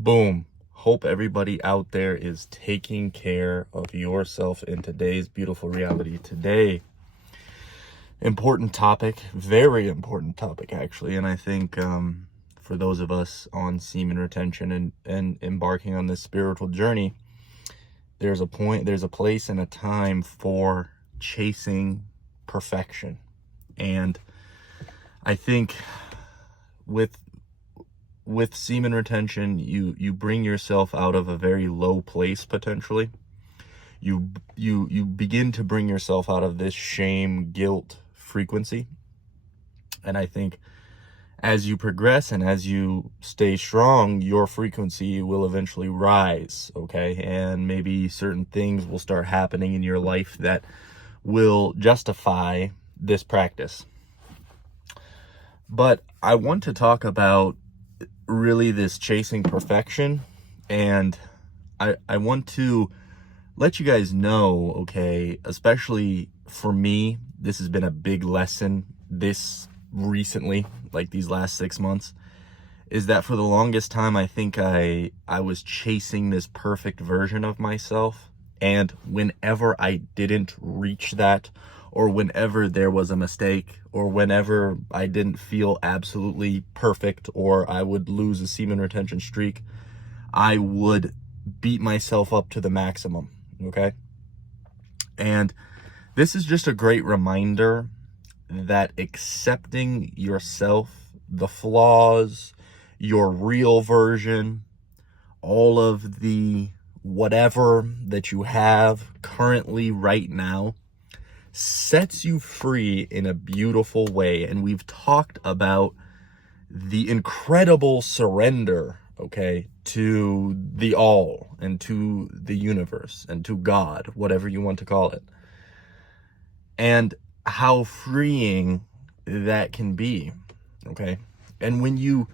Boom. Hope everybody out there is taking care of yourself in today's beautiful reality. Today, important topic, very important topic actually. And I think for those of us on semen retention and embarking on this spiritual journey, there's a point, there's a place and a time for chasing perfection. And I think with semen retention, you bring yourself out of a very low place potentially. You begin to bring yourself out of this shame, guilt frequency. And I think as you progress and as you stay strong, your frequency will eventually rise, okay? And maybe certain things will start happening in your life that will justify this practice. But I want to talk about really this chasing perfection, and I want to let you guys know, okay, especially for me, this has been a big lesson this recently, like these last 6 months, is that for the longest time I think I was chasing this perfect version of myself, and whenever I didn't reach that, or whenever there was a mistake, or whenever I didn't feel absolutely perfect, or I would lose a semen retention streak, I would beat myself up to the maximum, okay? And this is just a great reminder that accepting yourself, the flaws, your real version, all of the whatever that you have currently right now, sets you free in a beautiful way. And we've talked about the incredible surrender, okay, to the all and to the universe and to God, whatever you want to call it, and how freeing that can be, okay? And when you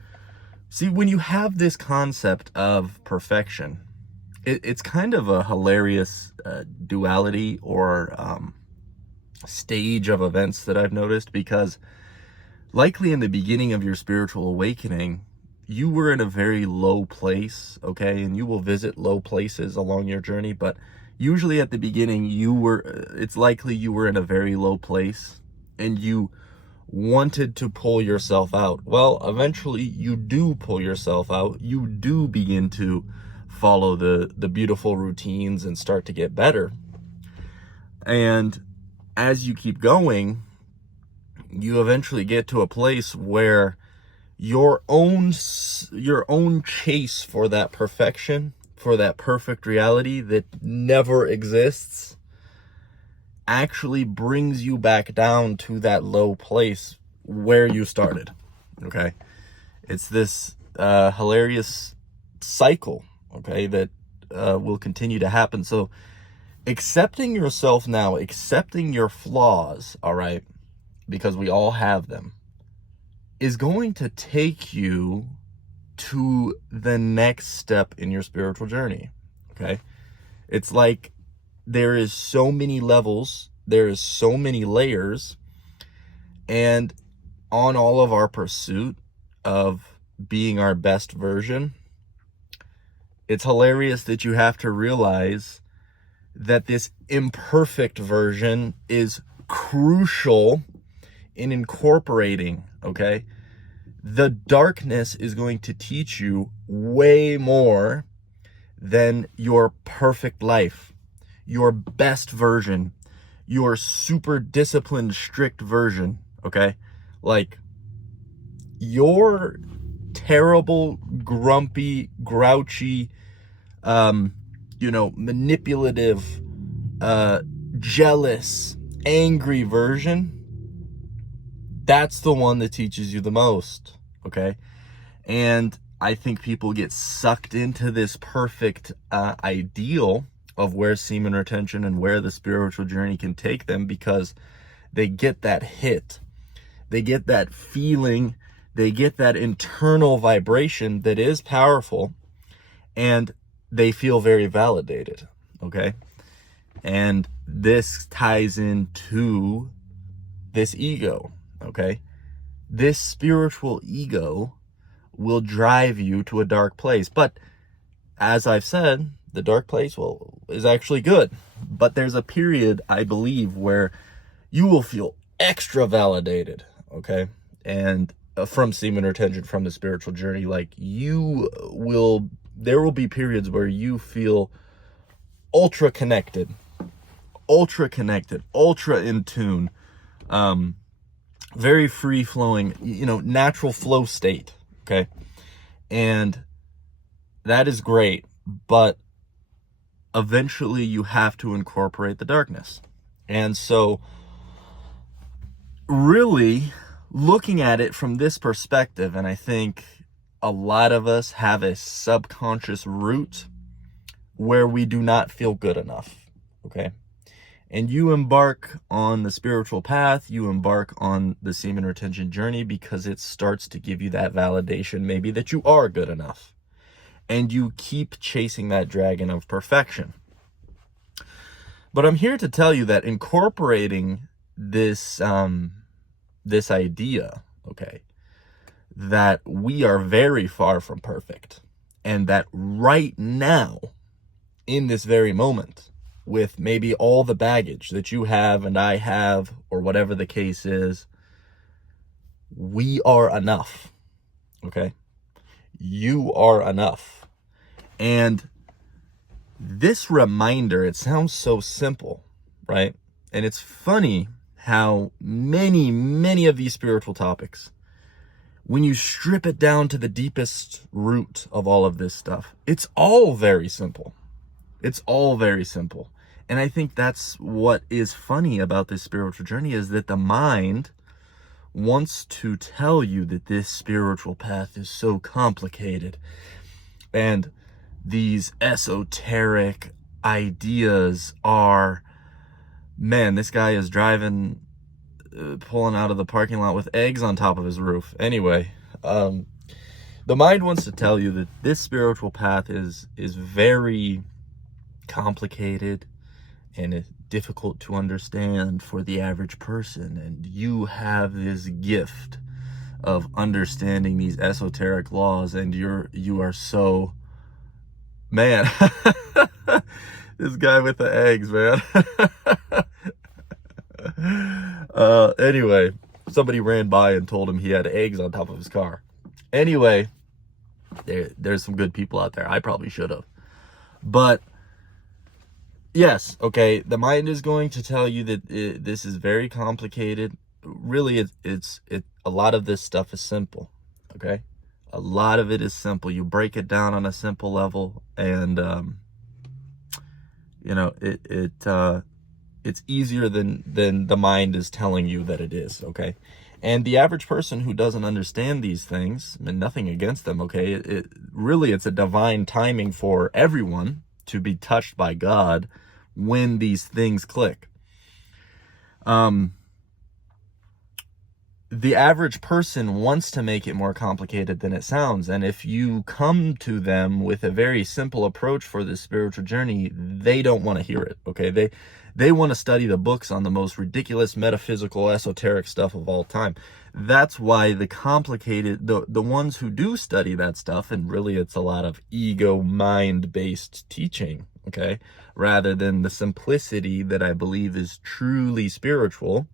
have this concept of perfection, it's kind of a hilarious duality or stage of events that I've noticed, because likely in the beginning of your spiritual awakening, you were in a very low place, okay? And you will visit low places along your journey, but usually at the beginning, it's likely you were in a very low place and you wanted to pull yourself out. Well, eventually you do pull yourself out. You do begin to follow the beautiful routines and start to get better. And as you keep going, you eventually get to a place where your own chase for that perfection, for that perfect reality that never exists, actually brings you back down to that low place where you started, okay? It's this hilarious cycle, okay, that will continue to happen. So accepting yourself now, accepting your flaws, all right, because we all have them, is going to take you to the next step in your spiritual journey, okay? It's like there is so many levels, there is so many layers, and on all of our pursuit of being our best version, it's hilarious that you have to realize that this imperfect version is crucial in incorporating, okay? The darkness is going to teach you way more than your perfect life, your best version, your super disciplined, strict version, okay? Like, your terrible, grumpy, grouchy, manipulative, jealous, angry version, that's the one that teaches you the most, okay? And I think people get sucked into this perfect ideal of where semen retention and where the spiritual journey can take them, because they get that hit, they get that feeling, they get that internal vibration that is powerful, and they feel very validated, okay? And this ties into this ego, okay? This spiritual ego will drive you to a dark place. But as I've said, the dark place, well, is actually good. But there's a period, I believe, where you will feel extra validated, okay? And from semen retention, from the spiritual journey, like there will be periods where you feel ultra connected, ultra in tune, very free flowing, natural flow state, okay? And that is great, but eventually you have to incorporate the darkness. And so really looking at it from this perspective, and I think a lot of us have a subconscious root where we do not feel good enough, okay? And you embark on the spiritual path, you embark on the semen retention journey because it starts to give you that validation, maybe that you are good enough. And you keep chasing that dragon of perfection. But I'm here to tell you that incorporating this idea, okay, that we are very far from perfect, and that right now, in this very moment, with maybe all the baggage that you have and I have, or whatever the case is, we are enough, okay? You are enough. And this reminder, it sounds so simple, right? And it's funny how many of these spiritual topics, when you strip it down to the deepest root of all of this stuff, it's all very simple. It's all very simple. And I think that's what is funny about this spiritual journey, is that the mind wants to tell you that this spiritual path is so complicated, and these esoteric ideas are, man, this guy is driving, pulling out of the parking lot with eggs on top of his roof. Anyway, the mind wants to tell you that this spiritual path is very complicated and difficult to understand for the average person, and you have this gift of understanding these esoteric laws, and you are so, man. This guy with the eggs, man. Anyway, somebody ran by and told him he had eggs on top of his car. Anyway, there's some good people out there. I probably should have. But yes, okay, the mind is going to tell you that this is very complicated. Really, a lot of this stuff is simple, okay? A lot of it is simple. You break it down on a simple level, and it's easier than the mind is telling you that it is, okay? And the average person who doesn't understand these things, and nothing against them, okay, it's a divine timing for everyone to be touched by God when these things click. The average person wants to make it more complicated than it sounds. And if you come to them with a very simple approach for this spiritual journey, they don't want to hear it, okay? They want to study the books on the most ridiculous metaphysical, esoteric stuff of all time. That's why the complicated, the ones who do study that stuff, and really it's a lot of ego, mind-based teaching, okay, rather than the simplicity that I believe is truly spiritual,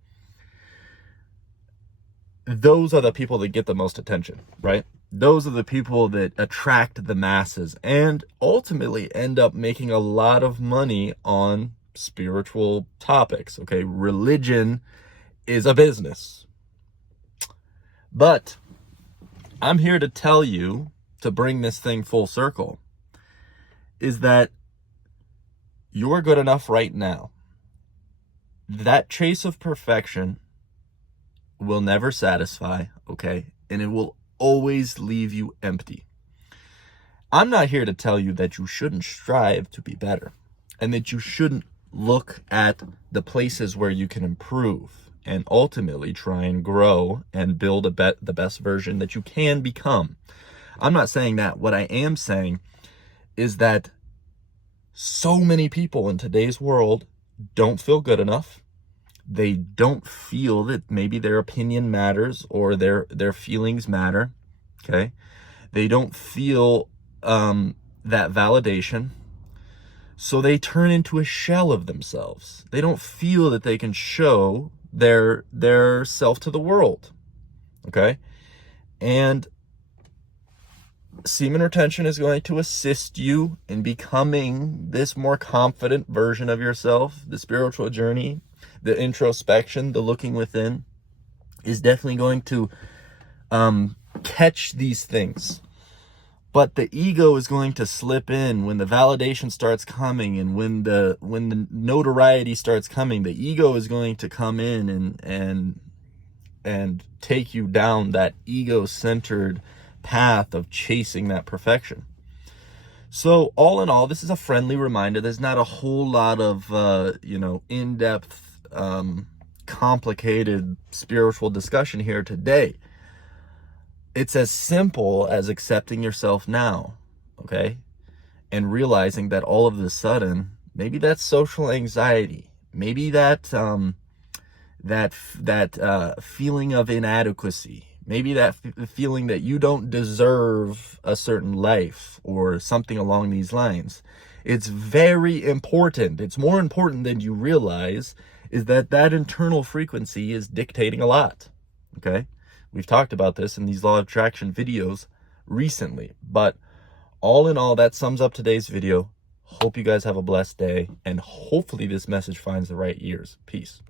those are the people that get the most attention, right? Those are the people that attract the masses and ultimately end up making a lot of money on spiritual topics, okay? Religion is a business. But I'm here to tell you, to bring this thing full circle, is that you're good enough right now. That chase of perfection will never satisfy, okay? And it will always leave you empty. I'm not here to tell you that you shouldn't strive to be better, and that you shouldn't look at the places where you can improve and ultimately try and grow and build the best version that you can become. I'm not saying that. What I am saying is that so many people in today's world don't feel good enough. They don't feel that maybe their opinion matters or their feelings matter, okay? They don't feel that validation. So they turn into a shell of themselves. They don't feel that they can show their self to the world. Okay? And semen retention is going to assist you in becoming this more confident version of yourself. The spiritual journey, the introspection, the looking within is definitely going to catch these things. But the ego is going to slip in when the validation starts coming, and when the notoriety starts coming. The ego is going to come in and take you down that ego-centered path of chasing that perfection. So all in all, this is a friendly reminder. There's not a whole lot of in-depth, complicated spiritual discussion here today. It's as simple as accepting yourself now, okay? And realizing that all of a sudden, maybe that's social anxiety, maybe that feeling of inadequacy, maybe that feeling that you don't deserve a certain life or something along these lines. It's very important. It's more important than you realize, is that internal frequency is dictating a lot, okay? We've talked about this in these law of attraction videos recently, but all in all, that sums up today's video. Hope you guys have a blessed day, and hopefully this message finds the right ears. Peace.